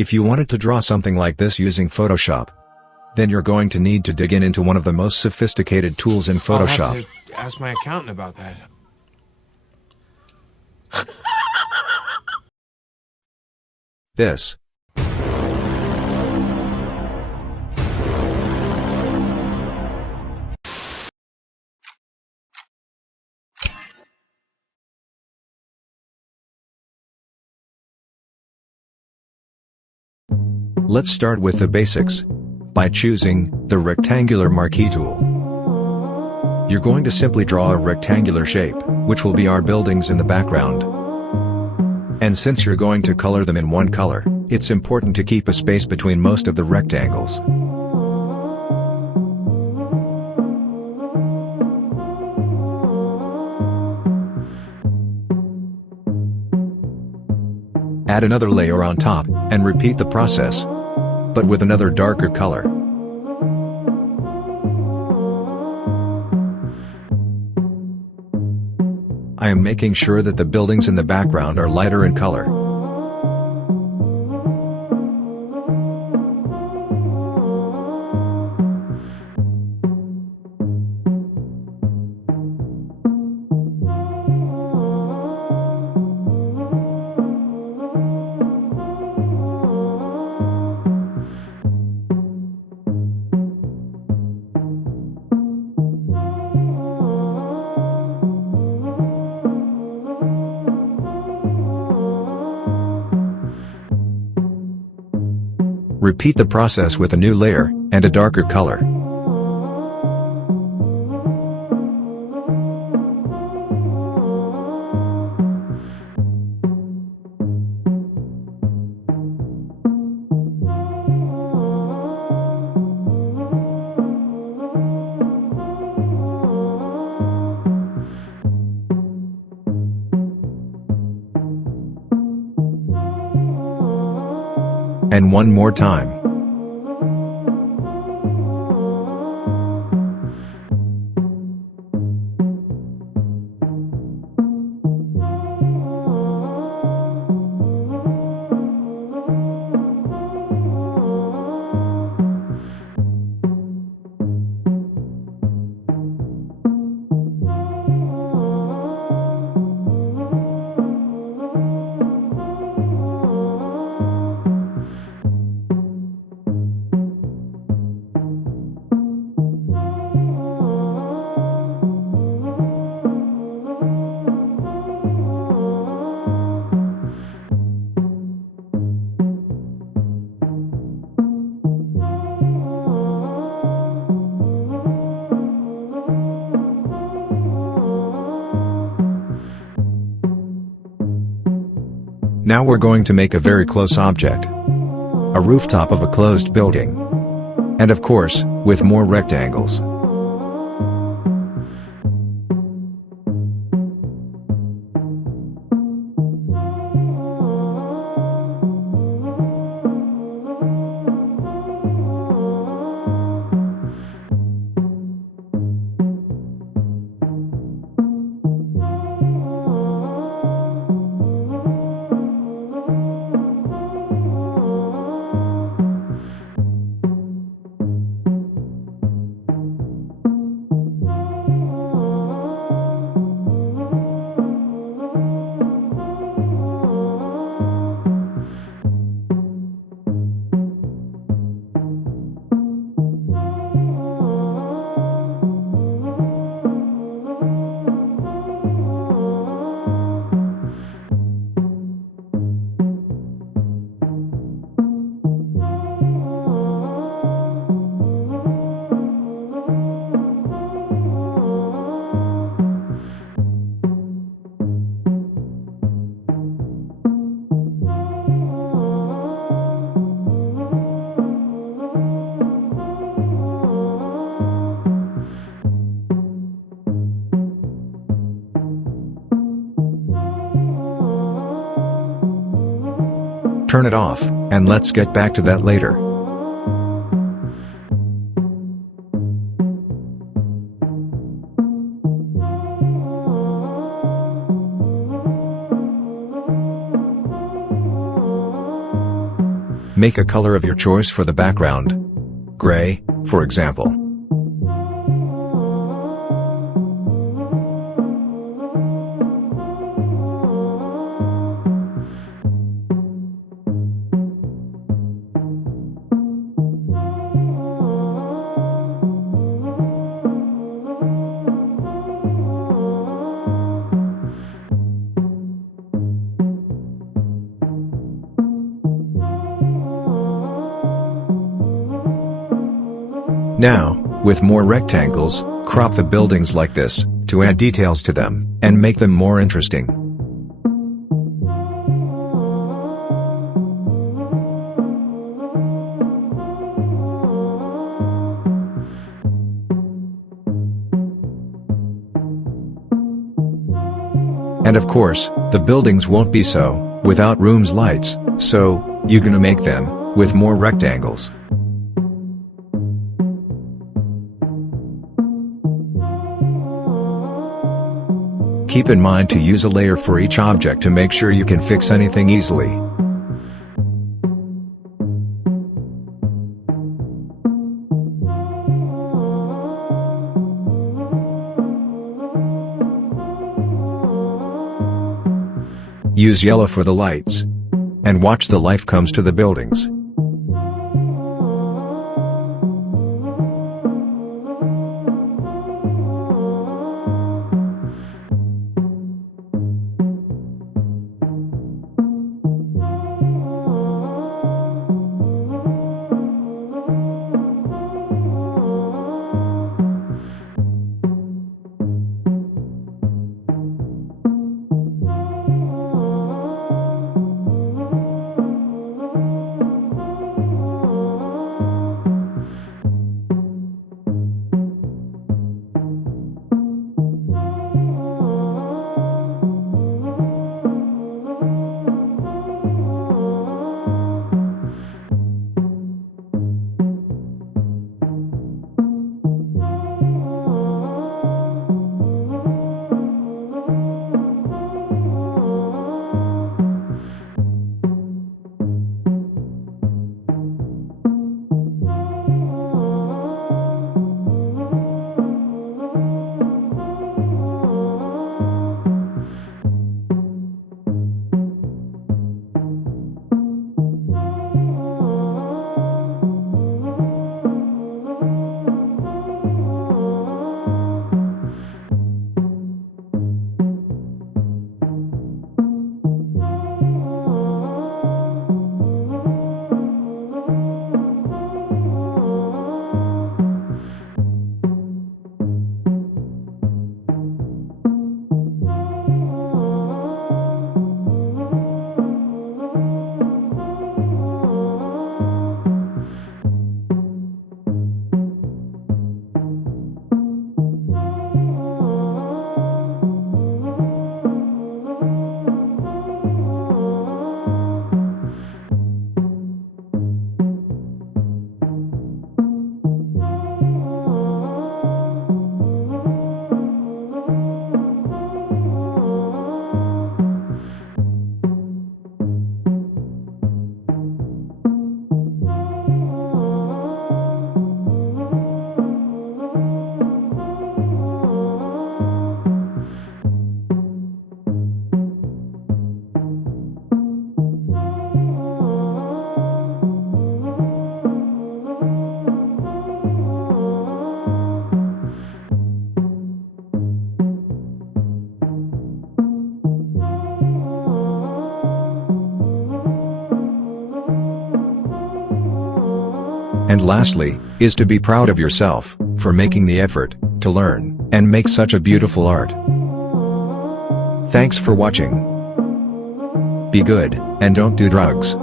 If you wanted to draw something like this using Photoshop, then you're going to need to dig into one of the most sophisticated tools in Photoshop. I'll have to ask my accountant about that. This. Let's start with the basics, by choosing the Rectangular Marquee tool. You're going to simply draw a rectangular shape, which will be our buildings in the background. And since you're going to color them in one color, it's important to keep a space between most of the rectangles. Add another layer on top, and repeat the process, but with another darker color. I am making sure that the buildings in the background are lighter in color. Repeat the process with a new layer, and a darker color. And one more time. Now we're going to make a very close object. A rooftop of a closed building. And of course, with more rectangles. Turn it off, and let's get back to that later. Make a color of your choice for the background. Gray, for example. Now, with more rectangles, crop the buildings like this, to add details to them, and make them more interesting. And of course, the buildings won't be so, without rooms lights, so, you're gonna make them, with more rectangles. Keep in mind to use a layer for each object to make sure you can fix anything easily. Use yellow for the lights. And watch the life comes to the buildings. And lastly, is to be proud of yourself, for making the effort, to learn, and make such a beautiful art. Thanks for watching. Be good, and don't do drugs.